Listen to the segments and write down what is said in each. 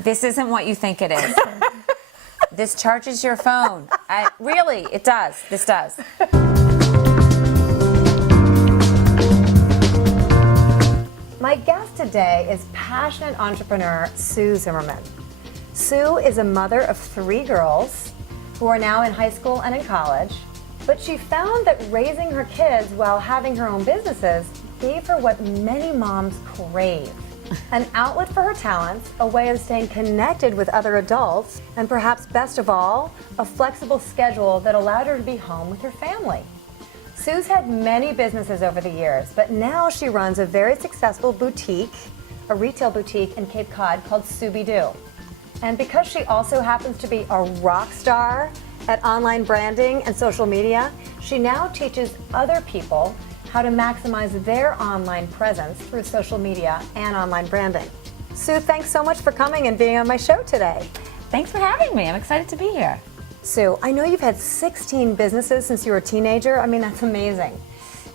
This isn't what you think it is. This charges your phone. Really, it does. This does. My guest today is passionate entrepreneur Sue Zimmerman. Sue is a mother of 3 girls who are now in high school and in college, but she found that raising her kids while having her own businesses gave her what many moms crave. An outlet for her talents, a way of staying connected with other adults, and perhaps best of all, a flexible schedule that allowed her to be home with her family. Sue's had many businesses over the years, but now she runs a very successful boutique, a retail boutique in Cape Cod called Sue-Be-Doo. And because she also happens to be a rock star at online branding and social media, she now teaches other people how to maximize their online presence through social media and online branding. Sue, thanks so much for coming and being on my show today. Thanks for having me. I'm excited to be here. Sue, I know you've had 16 businesses since you were a teenager. I mean, that's amazing.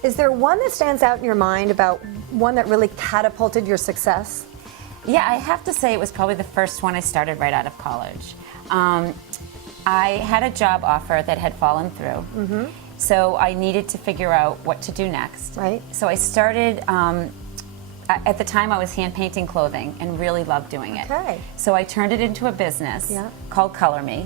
Is there one that stands out in your mind about one that really catapulted your success? Yeah, I have to say it was probably the first one I started right out of college. I had a job offer that had fallen through, so I needed to figure out what to do next. Right. So I started, at the time I was hand painting clothing and really loved doing it. Okay. So I turned it into a business called Color Me,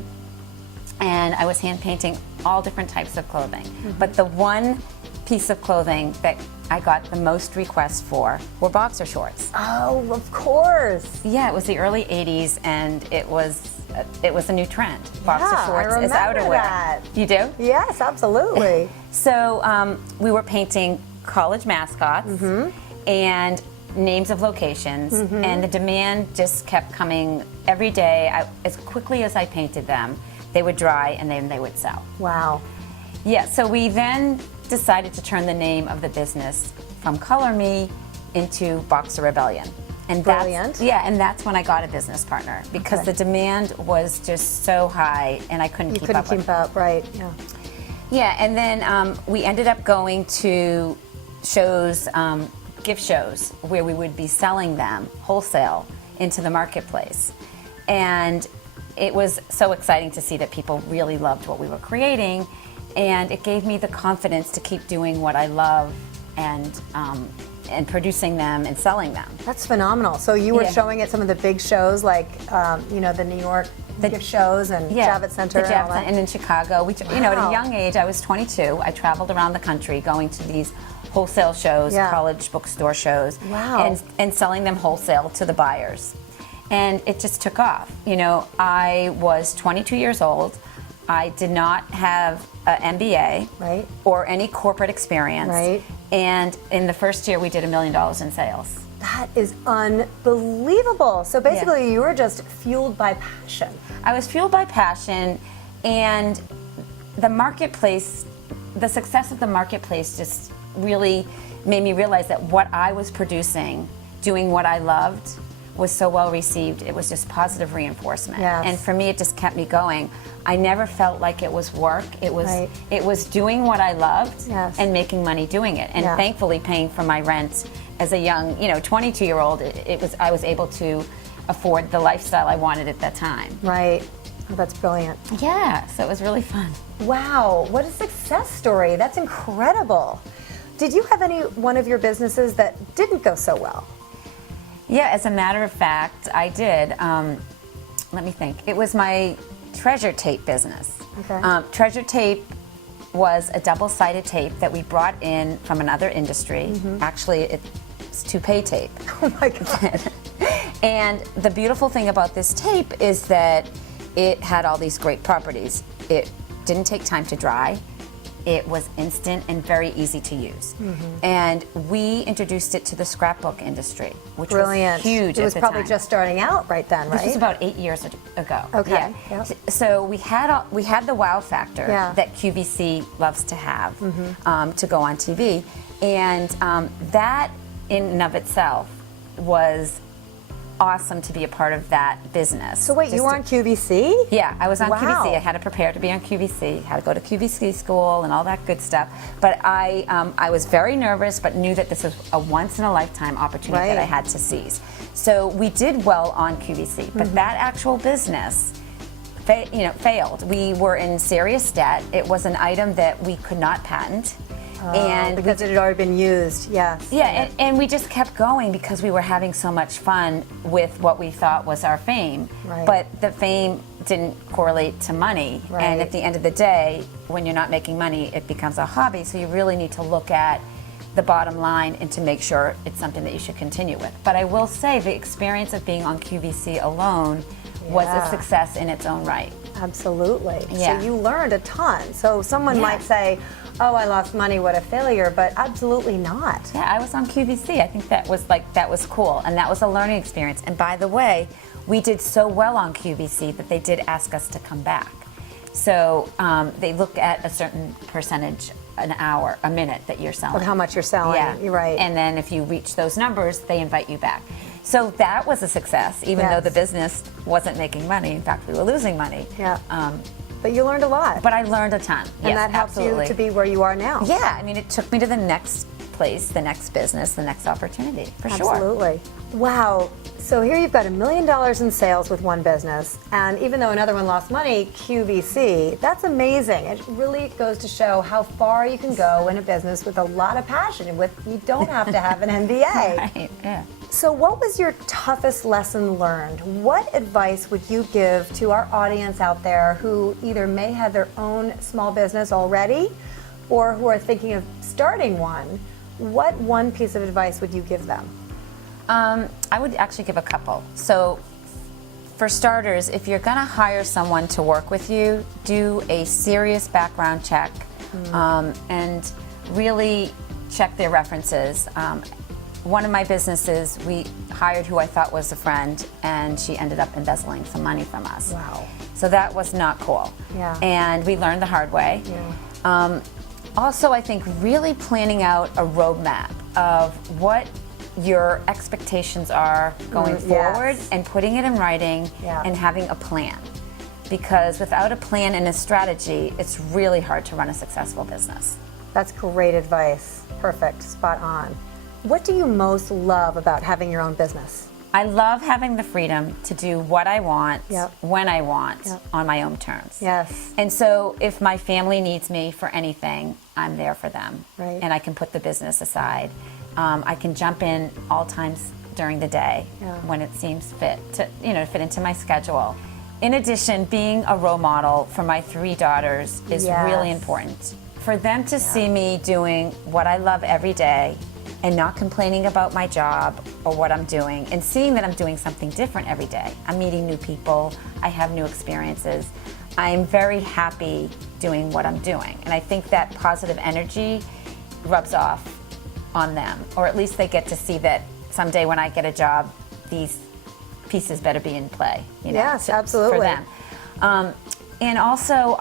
and I was hand painting all different types of clothing. But the one piece of clothing that I got the most requests for were boxer shorts. Oh, of course. Yeah, it was the early 80s, and it was a new trend. Boxer shorts I is outerwear. that. You do? Yes, absolutely. So we were painting college mascots and names of locations, and the demand just kept coming every day. As quickly as I painted them, they would dry and then they would sell. Wow. Yeah, so we then decided to turn the name of the business from Color Me into Boxer Rebellion. And Brilliant. And that's when I got a business partner, because the demand was just so high and I couldn't keep up. You couldn't keep up, right? Yeah. Yeah, and then we ended up going to shows, gift shows, where we would be selling them wholesale into the marketplace. And it was so exciting to see that people really loved what we were creating, and it gave me the confidence to keep doing what I love and producing them and selling them. That's phenomenal. So you were showing at some of the big shows, like the New York gift shows and Javits Center the and all that. And in Chicago, at a young age, I was 22. I traveled around the country going to these wholesale shows, college bookstore shows, and selling them wholesale to the buyers. And it just took off. I was 22 years old. I did not have an MBA or any corporate experience. And in the first year, we did $1 million in sales. That is unbelievable. So basically, you were just fueled by passion. I was fueled by passion, and the marketplace, the success of the marketplace just really made me realize that what I was producing, doing what I loved, was so well received. It was just positive reinforcement. And for me, it just kept me going. I never felt like it was work. It was doing what I loved and making money doing it, and thankfully paying for my rent as a young, 22-year-old. I was able to afford the lifestyle I wanted at that time. Right. Oh, that's brilliant. Yeah, so it was really fun. Wow, what a success story. That's incredible. Did you have any one of your businesses that didn't go so well? Yeah, as a matter of fact, I did. Let me think. It was my treasure tape business. Okay. Treasure tape was a double-sided tape that we brought in from another industry. Actually, it's toupee tape. Oh my God. And the beautiful thing about this tape is that it had all these great properties. It didn't take time to dry. It was instant and very easy to use. And we introduced it to the scrapbook industry, which was huge at the time. It was probably just starting out right then, right? This was about 8 years ago. Okay. Yeah. So we had the wow factor that QVC loves to have to go on TV. And that in and of itself was awesome to be a part of that business. So wait, you were on QVC? Yeah, I was on QVC. I had to prepare to be on QVC, had to go to QVC school and all that good stuff. But I was very nervous, but knew that this was a once-in-a-lifetime opportunity that I had to seize. So we did well on QVC, but that actual business failed. We were in serious debt. It was an item that we could not patent. And because it had already been used, yes. Yeah, and we just kept going because we were having so much fun with what we thought was our fame. Right. But the fame didn't correlate to money. Right. And at the end of the day, when you're not making money, it becomes a hobby. So you really need to look at the bottom line and to make sure it's something that you should continue with. But I will say the experience of being on QVC alone was a success in its own right. Absolutely. Yeah. So you learned a ton. So someone might say, oh, I lost money, what a failure, but absolutely not. Yeah, I was on QVC. I think that was cool, and that was a learning experience. And by the way, we did so well on QVC that they did ask us to come back. So they look at a certain percentage an hour, a minute that you're selling. Of how much you're selling, Yeah. You're right. And then if you reach those numbers, they invite you back. So that was a success, even though the business wasn't making money. In fact, we were losing money. Yeah. But you learned a lot. But I learned a ton. And that helps you to be where you are now. Yeah, I mean, it took me to the next place, the next business, the next opportunity, for sure. Absolutely. Wow. So here you've got $1 million in sales with one business, and even though another one lost money, QVC, that's amazing. It really goes to show how far you can go in a business with a lot of passion. You don't have to have an MBA. Right, yeah. So what was your toughest lesson learned? What advice would you give to our audience out there who either may have their own small business already or who are thinking of starting one? What one piece of advice would you give them? I would actually give a couple. So for starters, if you're going to hire someone to work with you, do a serious background check and really check their references. One of my businesses, we hired who I thought was a friend, and she ended up embezzling some money from us. Wow. So that was not cool. Yeah. And we learned the hard way. Yeah. Also, I think really planning out a roadmap of what your expectations are going forward and putting it in writing and having a plan. Because without a plan and a strategy, it's really hard to run a successful business. That's great advice. Perfect. Spot on. What do you most love about having your own business? I love having the freedom to do what I want, when I want, on my own terms. Yes. And so if my family needs me for anything, I'm there for them. Right. And I can put the business aside. I can jump in all times during the day when it seems fit to fit into my schedule. In addition, being a role model for my 3 daughters is really important. For them to see me doing what I love every day and not complaining about my job or what I'm doing, and seeing that I'm doing something different every day. I'm meeting new people, I have new experiences. I'm very happy doing what I'm doing. And I think that positive energy rubs off on them, or at least they get to see that someday when I get a job, these pieces better be in play. Yes, absolutely. For them. And also,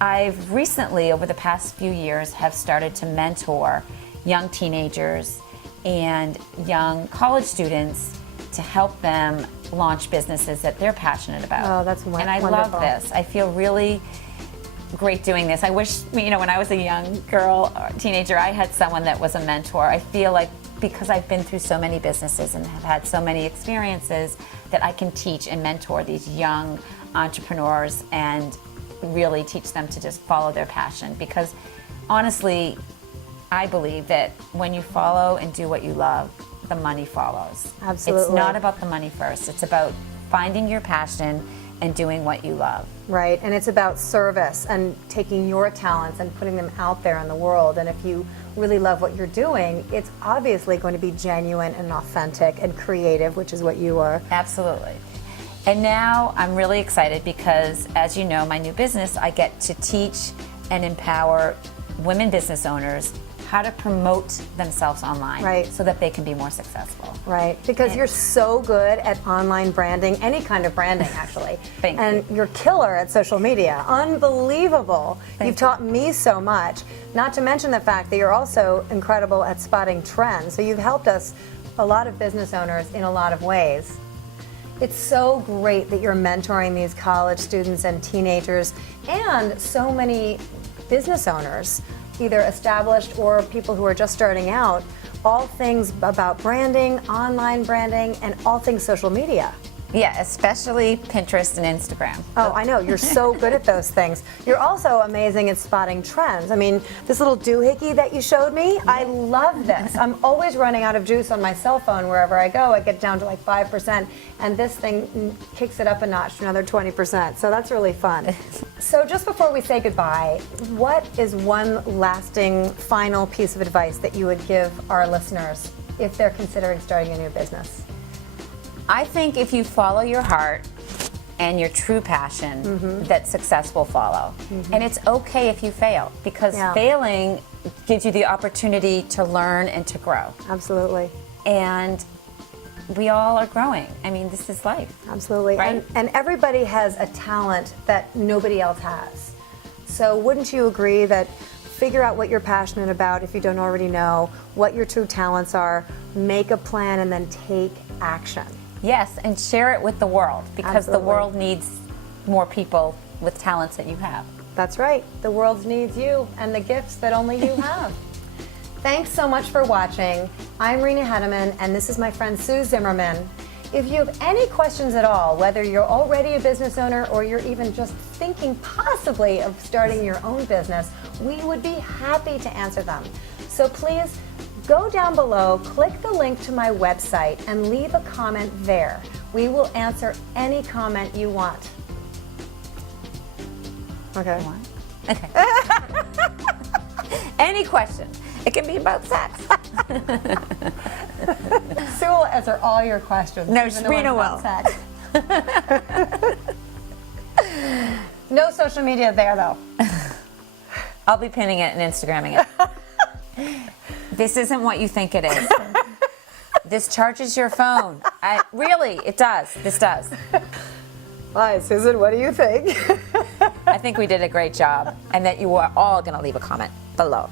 I've recently, over the past few years, have started to mentor young teenagers and young college students to help them launch businesses that they're passionate about. Oh, that's wonderful. And I love this. I feel really great doing this. I wish, when I was a young girl or teenager, I had someone that was a mentor. I feel like because I've been through so many businesses and have had so many experiences that I can teach and mentor these young entrepreneurs and really teach them to just follow their passion. Because honestly, I believe that when you follow and do what you love, the money follows. Absolutely. It's not about the money first. It's about finding your passion and doing what you love. Right, and it's about service and taking your talents and putting them out there in the world. And if you really love what you're doing, it's obviously going to be genuine and authentic and creative, which is what you are. Absolutely. And now I'm really excited because, as you know, my new business, I get to teach and empower women business owners how to promote themselves online so that they can be more successful. Right, because you're so good at online branding, any kind of branding actually. Thank you. And you're killer at social media. Unbelievable. You've taught me so much. Not to mention the fact that you're also incredible at spotting trends. So you've helped us, a lot of business owners, in a lot of ways. It's so great that you're mentoring these college students and teenagers and so many business owners, either established or people who are just starting out. all things about branding, online branding, and all things social media. Yeah, especially Pinterest and Instagram. Oh, I know. You're so good at those things. You're also amazing at spotting trends. I mean, this little doohickey that you showed me, I love this. I'm always running out of juice on my cell phone wherever I go. I get down to like 5%, and this thing kicks it up a notch to another 20%. So that's really fun. So just before we say goodbye, what is one lasting final piece of advice that you would give our listeners if they're considering starting a new business? I think if you follow your heart and your true passion, that success will follow. And it's okay if you fail, because failing gives you the opportunity to learn and to grow. Absolutely. And we all are growing. I mean, this is life. Absolutely. Right? And everybody has a talent that nobody else has. So wouldn't you agree that figure out what you're passionate about if you don't already know, what your true talents are, make a plan, and then take action? Yes, and share it with the world, because Absolutely. the world needs more people with talents that you have. That's right. The world needs you and the gifts that only you have. Thanks so much for watching. I'm Rena Hedeman, and this is my friend Sue Zimmerman. If you have any questions at all, whether you're already a business owner or you're even just thinking possibly of starting your own business, we would be happy to answer them. So please go down below, click the link to my website, and leave a comment there. We will answer any comment you want. Okay. Okay. Any question. It can be about sex. Sue will answer all your questions. No, even the ones Rena about will. sex. No social media there, though. I'll be pinning it and Instagramming it. This isn't what you think it is. This charges your phone. Really, it does. This does. Hi, Susan, what do you think? I think we did a great job, and that you are all going to leave a comment below.